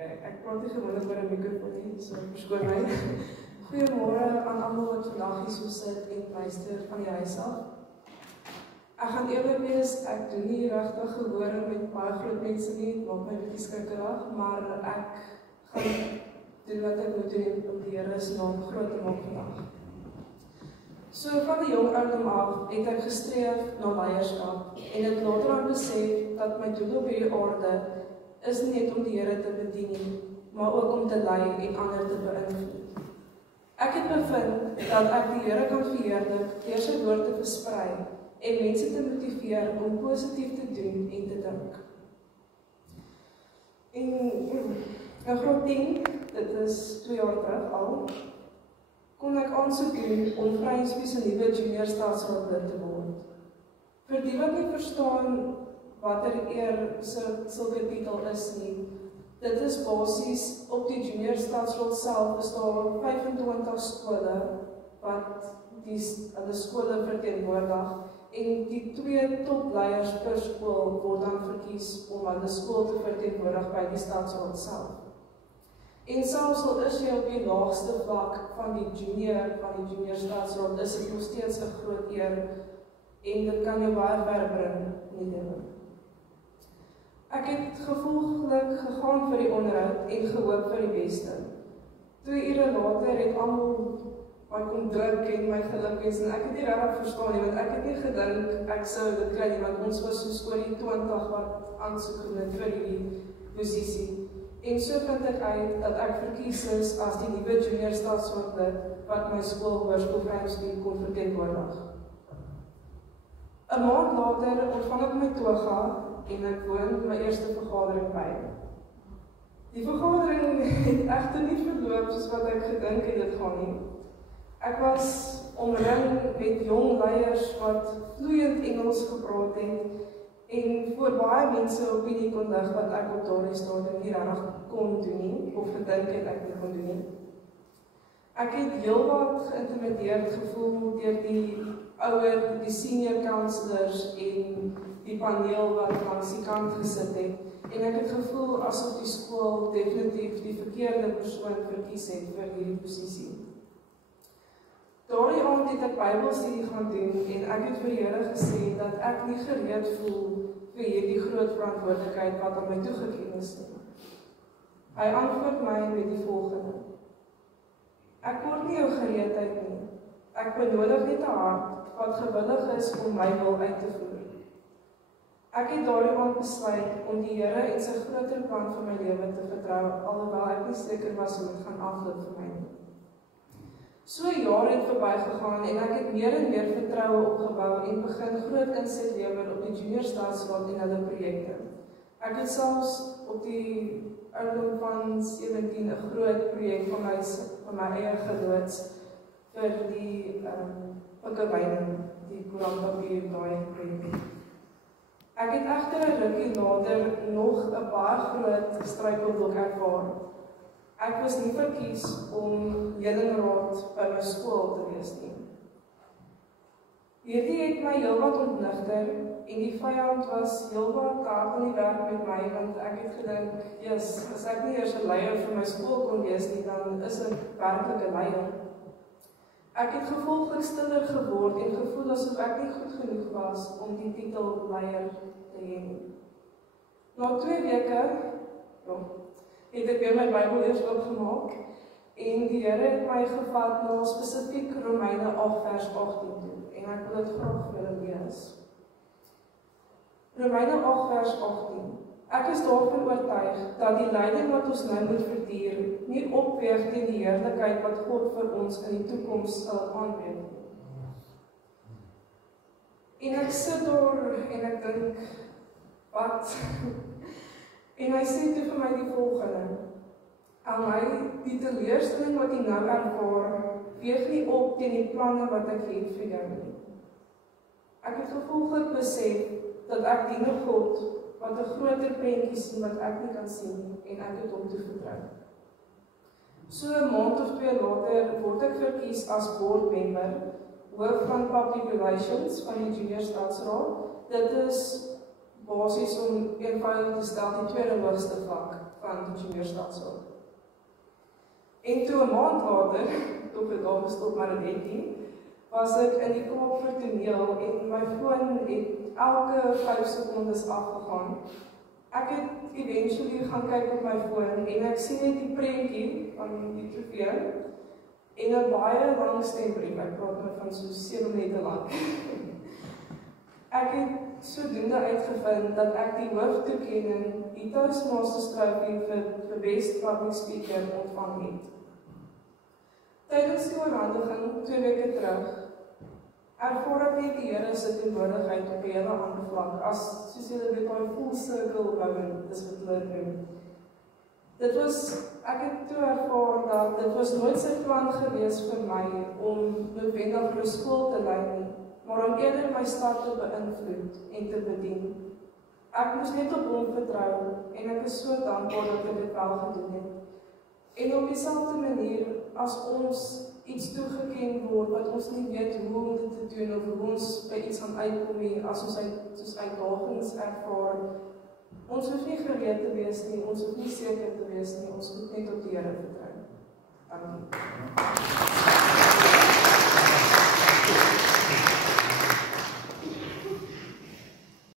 Ek praat nie gewoonlik oor 'n mikrofoon nie, so verskoon my. Goeiemôre aan almal wat vandag hier so sit en luister van die huis af. Ek gaan eerlik wees, ek doen nie regtig gehore met baie groot mense nie, het maak my bietjie skrikkerig, maar ek gaan doen wat ek moet doen om die Here se naam groot te maak vandag. So van die jong ouderdom af het ek gestreef na leierskap en het later aan besef dat my doel op hierdie aarde is nie net om die Here te bedien nie, maar ook om te lei en ander te beïnvloed. Ek het bevind dat ek die Here kan verheerlik deur sy woord te versprei en mense te motiveer om positief te doen en te dink. In graad 10, dit is 2 jaar terug al, kon ek aansoek doen om Vryheidsby se nuwe junior staatsraadlid te word. Vir die wat nie verstaan watter eer sulke titel is nie, dit is basies op die junior staatsraad self is daar 25 skole wat hulle skole verteenwoordig en die 2 topleiers per skool word dan verkies om hulle skool te verteenwoordig by die staatsraad self. En selfs al is jy op die laagste vlak van die junior staatsraad, is dit nog steeds 'n groot eer en dit kan jou baie ver bring in die lewe. Ek het gevolglik gegaan vir die onderhoud en gehoop vir die beste. 2 ure later het almal my kom druk en my gelukwens en ek het nie regtig verstaan nie, want ek het nie gedink ek sou dit kry nie, want ons was soos oor die 20 wat aansoek gedoen vir hierdie posisie. En so vind ek uit dat ek verkies is as die nuwe junior staatsraadlid wat my hoërskool Vryheidsby kon verteenwoordig. 'n maand later ontvang ek my toga en ek woon my eerste vergadering by. Die vergadering het egter nie verloop soos wat ek gedink het dit gaan nie. Ek was omring met jong leiers wat vloeiend Engels gepraat het en voor baie mense opinie kon lig wat ek op daardie stadium nie regtig kon doen nie, of gedink het ek nie kon doen nie. Ek het heelwat geïntimideerd gevoel deur die senior counselors en die paneel wat langs die kant gesit het, en ek het gevoel asof die skool definitief die verkeerde persoon verkies het vir hierdie posisie. Daardie aand het ek Bybelstudie gaan doen en ek het vir die Here gesê dat ek nie gereed voel vir hierdie groot verantwoordelikheid wat aan my toegeken is nie. Hy antwoord my met die volgende: Ek kort nie jou gereedheid nie. Ek benodig net 'n hart wat gewillig is om my wil uit te voer. Ek het daardie aand besluit om die Here en sy groter plan vir my lewe te vertrou, alhoewel ek nie seker was hoe dit gaan afloop vir my nie. So jare het verbygegaan en ek het meer en meer vertroue opgebou en begin groot inset lewer op die junior staatsraad en hulle projekte. Ek het selfs op die ouderdom van 17 'n groot projek van my eie geloods vir die pikkewyne, die koerantpapier daai projek. Ek het egter 'n rukkie later nog 'n baie groot struikelblok ervaar. Ek was nie verkies om leerlingraad by my skool te wees nie. Hierdie het my heelwat ontnigter en die vyand was heelwat hard aan die werk met my, want ek het gedink, as ek nie eers 'n leier vir my skool kon wees nie, dan is ek werklik 'n leier. Ek het gevolglik stiller geword en gevoel asof ek nie goed genoeg was om die titel leier te hê. Na 2 weke, het ek weer my Bybel eers oopgemaak en die Here het my gevat na spesifiek Romeine 8 vers 18 toe en ek wil dit graag vir julle lees. Romeine 8 vers 18. Ek is daarvan oortuig dat die lyding wat ons nou moet verduur nie opweeg teen die heerlikheid wat God vir ons in die toekoms sal aanbied. En ek sit daar en ek dink, wat? En hy sê toe vir my die volgende: aan my die teleurstelling wat jy nou ervaar, weeg nie op teen die planne wat ek het vir jou nie. Ek het gevolglik besef dat ek dien 'n God wat 'n groter prentjie sien wat ek nie kan sien nie, en ek het hom toe vertrou. So 'n maand of 2 later word ek verkies as board member, hoof van Public Relations van die Junior Staatsraad. Dit is basies om eenvoudig te stel die tweede hoogste vlak van die Juniorstadsaal. En toe 'n maand later, tog het daar gestop maar dit nie, was ek in die Kaap vir toneel en my foon het elke 5 sekondes afgegaan. Ek het eventually gaan kyk op my foon en ek sien net die prentjie van die trofee en 'n baie lang stembrief, ek praat nou van so 7 minute lank. Ek het sodoende uitgevind dat ek die hooftoekenning, die Toastmasters Trophy vir Best Public Speaker ontvang het. Tydens die oorhandiging 2 weke terug, ervaar ek net die Here se teenwoordigheid op 'n hele ander vlak, as soos julle weet daai full circle moment, dis wat hulle noem. Ek het toe ervaar dat dit was nooit sy plan gewees vir my om noodwendig vir 'n skool te lei nie, maar om eerder my stad te beïnvloed en te bedien. Ek moes net op hom vertrou en ek is so dankbaar dat ek dit wel gedoen het. En op dieselfde manier as ons iets toegeken word wat ons nie weet hoe om dit te doen of hoe ons by iets gaan uitkom nie, as ons soos uitdagings ervaar, ons hoef nie gereed te wees nie, ons hoef nie seker te wees nie, ons moet net op die Here vertrou. Dankie.